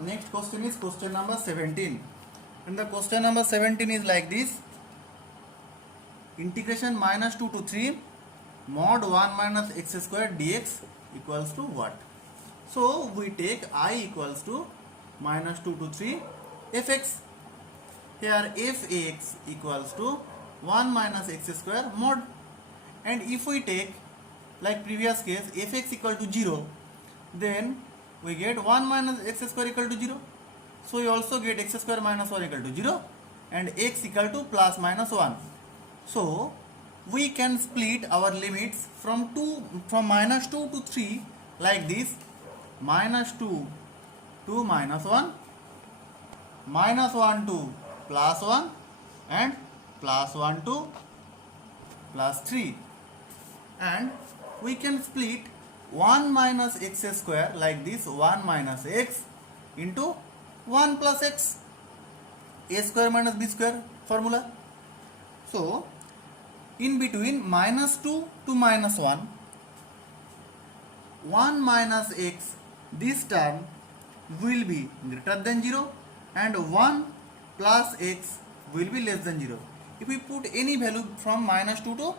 next question is question number 17. And the question number 17 is like this. Integration minus 2 to 3 mod 1 minus x square dx equals to what? So we take I equals to minus 2 to 3 fx. Here fx equals to 1 minus x square mod. And if we take like previous case fx equal to 0, then we get 1 minus x square equal to 0. So we also get x square minus 1 equal to 0 and x equal to plus minus 1. So we can split our limits from minus 2 to 3 like this: minus 2 to minus 1, minus 1 to plus 1, and plus 1 to plus 3. And we can split 1 minus x square like this: 1 minus x into 1 plus x, a square minus b square formula. So in between minus 2 to minus 1, 1 minus x, this term will be greater than 0 and 1 plus x will be less than 0. If we put any value from minus 2 to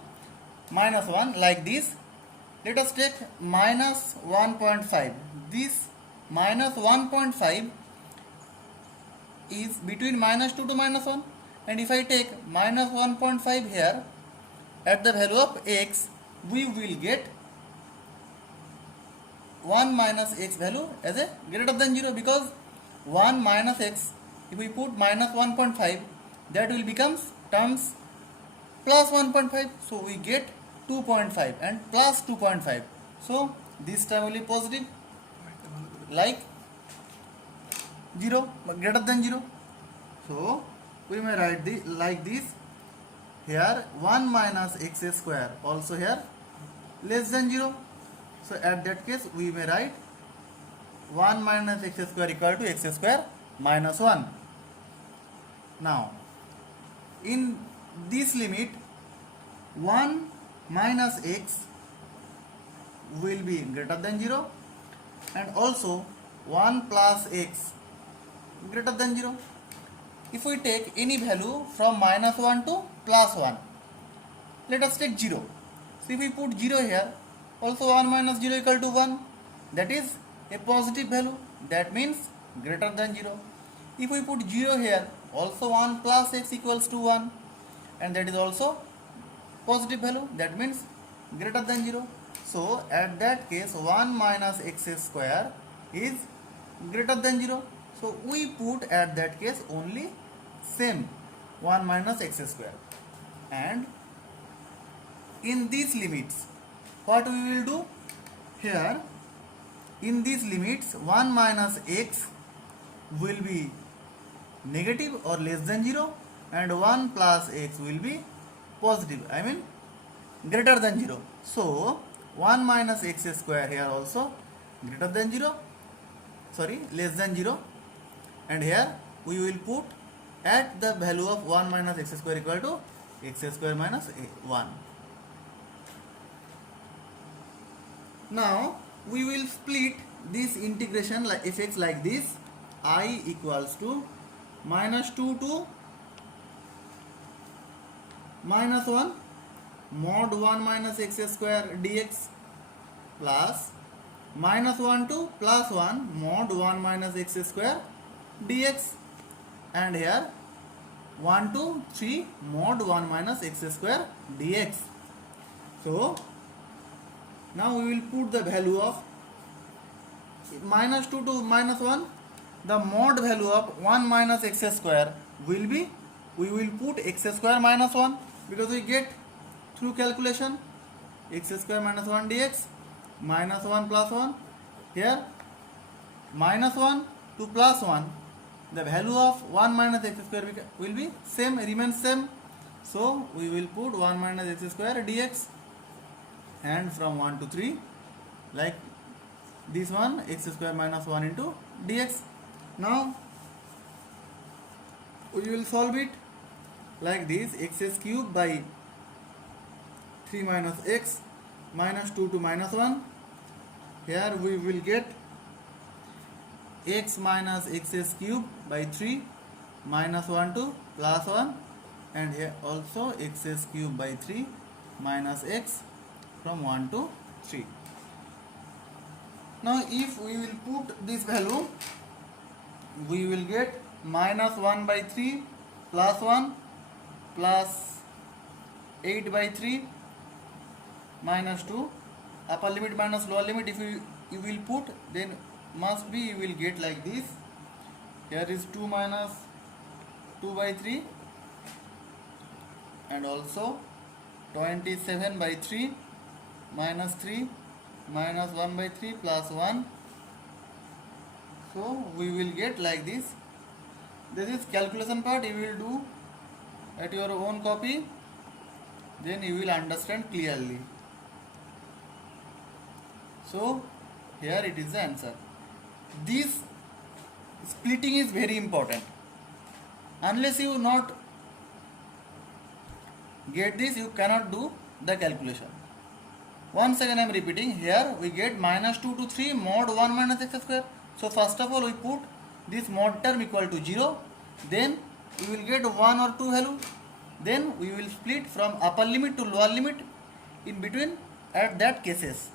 minus 1 like this, let us take minus 1.5. This minus 1.5 is between minus 2 to minus 1, and if I take minus 1.5 here at the value of x, we will get 1 minus x value as a greater than 0, because 1 minus x, if we put minus 1.5, that will become terms plus 1.5, so we get 2.5 and plus 2.5. So this term will be positive, like 0, greater than 0. So we may write this like this. Here 1 minus x square, also here less than 0. So at that case we may write 1 minus x square equal to x square minus 1. Now in this limit 1 minus x will be greater than 0 and also 1 plus x greater than 0. If we take any value from minus 1 to plus 1, let us take 0. So if we put 0 here, also 1 minus 0 equal to 1, that is a positive value, that means greater than 0. If we put 0 here, also 1 plus x equals to 1, and that is also positive value, that means greater than 0. So at that case 1 minus x square is greater than 0. So we put at that case only same 1 minus x square. And in these limits, what we will do? Here in these limits 1 minus x will be negative or less than 0 and 1 plus x will be positive, I mean greater than 0. So 1 minus x square here also greater than 0, less than 0, and here we will put at the value of 1 minus x square equal to x square minus 1. Now we will split this integration like fx like this: I equals to minus 2 to minus 1 mod 1 minus x square dx plus minus 1 to plus 1 mod 1 minus x square dx, and here 1 to 3 mod 1 minus x square dx. So now we will put the value of minus 2 to minus 1. The mod value of 1 minus x square will be, we will put x square minus 1, because we get through calculation x square minus 1 dx minus 1 plus 1. Here minus 1 to plus 1, the value of 1 minus x square will be same, remains same. So we will put 1 minus x square dx, and from 1 to 3 like this one, x square minus 1 into dx. Now we will solve it like this: x cube by 3 minus x minus 2 to minus 1. Here we will get x minus x cube by 3 minus 1 to plus 1, and here also x cube by 3 minus x from 1 to 3. Now if we will put this value, we will get minus 1 by 3 plus 1 plus 8 by 3 minus 2, upper limit minus lower limit. If you will put, then must be you will get like this. Here is 2 minus 2 by 3, and also 27 by 3 minus 3 minus 1 by 3 plus 1. So we will get like this. This is calculation part, you will do at your own copy, then you will understand clearly. So here it is the answer. This splitting is very important. Unless you not get this, you cannot do the calculation. Once again I am repeating, here we get minus 2 to 3 mod 1 minus x square. So first of all we put this mod term equal to 0, then we will get 1 or 2 value, then we will split from upper limit to lower limit in between at that cases.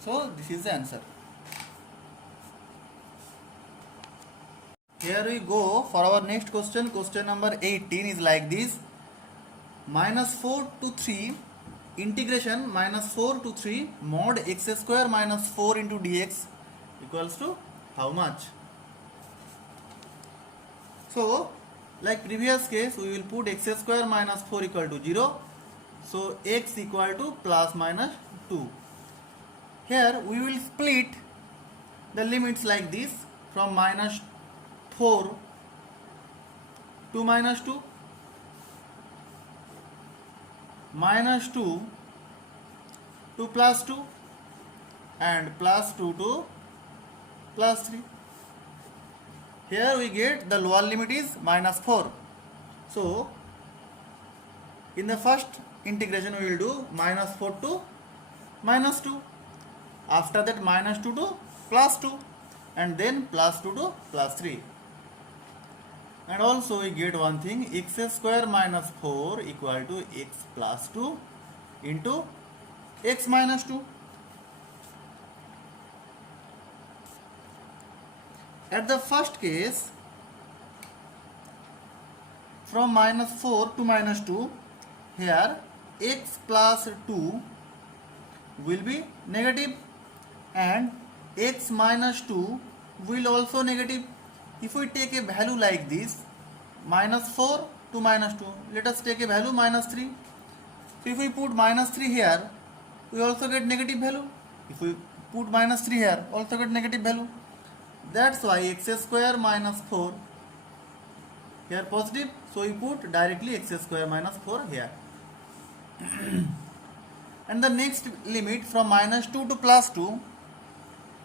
So this is the answer. Here we go for our next question. Question number 18 is like this. Minus 4 to 3 integration minus 4 to 3 mod x square minus 4 into dx equals to how much? So like previous case, we will put x square minus 4 equal to 0. So x equal to plus minus 2. Here we will split the limits like this from minus 4 to minus 2, minus 2 to plus 2, and plus 2 to plus 3. Here we get the lower limit is minus 4. So in the first integration we will do minus 4 to minus 2. After that minus 2 to plus 2, and then plus 2 to plus 3. And also we get one thing, x square minus 4 equal to x plus 2 into x minus 2. At the first case, from minus 4 to minus 2, here x plus 2 will be negative and x minus 2 will also negative. If we take a value like this, minus 4 to minus 2, let us take a value minus 3. So if we put minus 3 here, we also get negative value. If we put minus 3 here, also get negative value. That's why x square minus 4 here positive, so we put directly x square minus 4 here. And the next limit from minus 2 to plus 2,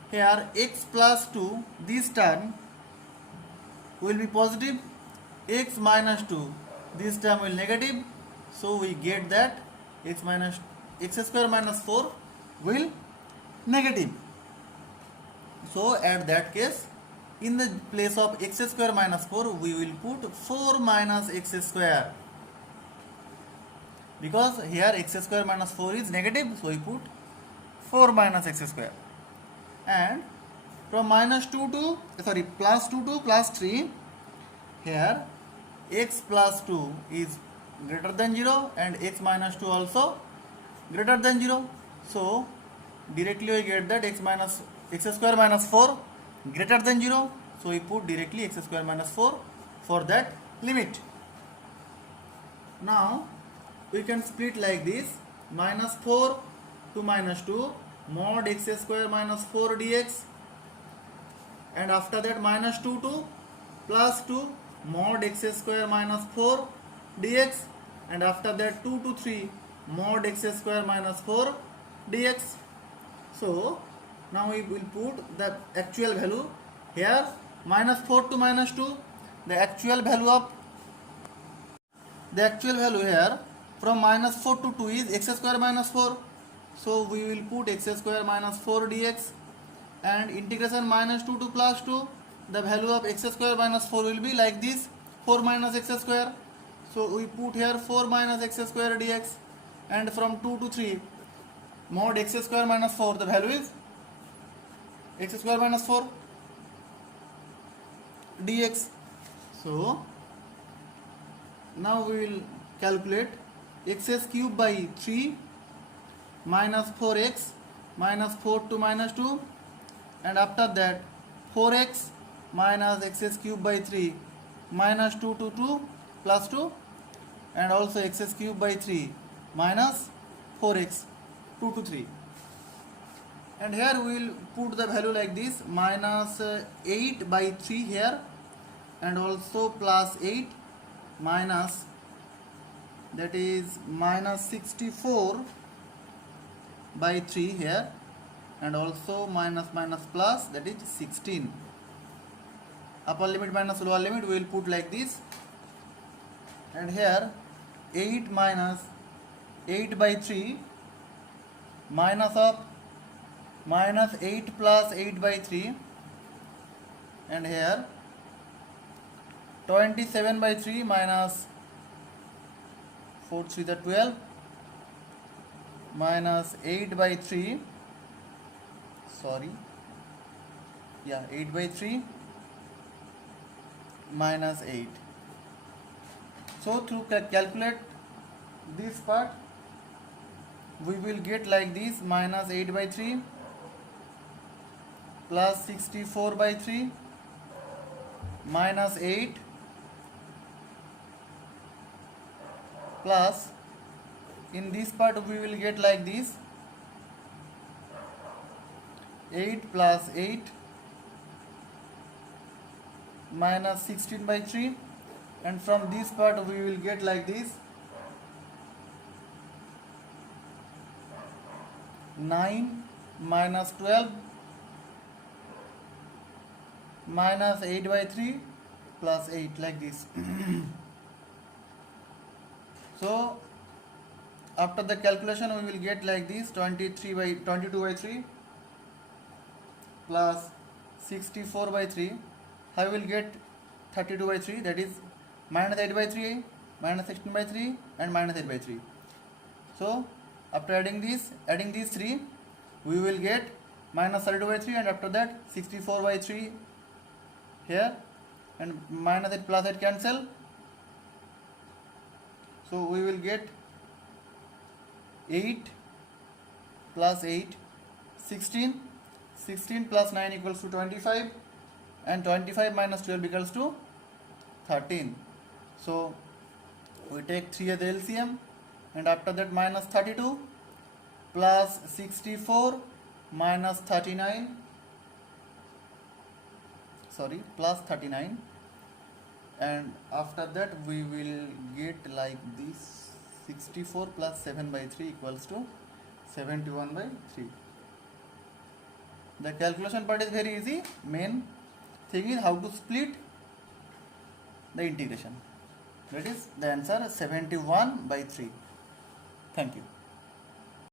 here x plus 2, this term will be positive, x minus 2, this term will negative, so we get that x square minus 4 will negative. So at that case, in the place of x square minus 4, we will put 4 minus x square, because here x square minus 4 is negative, so we put 4 minus x square. And from plus 2 to plus 3, here x plus 2 is greater than 0 and x minus 2 also greater than 0. So directly we get that x square minus 4 greater than 0. So we put directly x square minus 4 for that limit. Now we can split like this, minus 4 to minus 2 mod x square minus 4 dx, and after that minus 2 to plus 2 mod x square minus 4 dx, and after that 2 to 3 mod x square minus 4 dx. So now we will put the actual value here, minus 4 to minus 2, the actual value here from minus 4 to 2 is x square minus 4. So we will put x square minus 4 dx, and integration minus 2 to plus 2, the value of x square minus 4 will be like this, 4 minus x square. So we put here 4 minus x square dx, and from 2 to 3 mod x square minus 4, the value is x square minus 4 dx. So now we will calculate x cube by 3 minus 4x minus 4 to minus 2, and after that 4x minus x cube by 3 minus 2 to 2 plus 2, and also x cube by 3 minus 4x 2 to 3, and here we will put the value like this, minus 8 by 3 here, and also plus 8 minus, that is minus 64 by 3 here, and also minus minus plus, that is 16. Upper limit minus lower limit we will put like this, and here 8 minus 8 by 3 minus of minus 8 plus 8 by 3, and here 27 by 3 minus 4 3 the 12 minus 8 by 3, sorry, yeah, 8 by 3 minus 8. So to calculate this part, we will get like this, minus 8 by 3 plus 64 by 3 minus 8 plus, in this part we will get like this, 8 plus 8 minus 16 by 3, and from this part we will get like this, 9 minus 12 minus 8 by 3 plus 8, like this. So after the calculation we will get like this, 22 by 3 plus 64 by 3, I will get 32 by 3, that is minus 8 by 3 minus 16 by 3 and minus 8 by 3. So after adding these 3, we will get minus 32 by 3, and after that 64 by 3 here, and minus 8 plus 8 cancel, so we will get 8 plus 8 16, 16 plus 9 equals to 25, and 25 minus 12 equals to 13. So we take 3 as the LCM, and after that minus 32 plus 64 minus 39, sorry, plus 39, and after that we will get like this, 64 plus 7 by 3 equals to 71 by 3. The calculation part is very easy. Main thing is how to split the integration. That is the answer, 71 by 3. Thank you.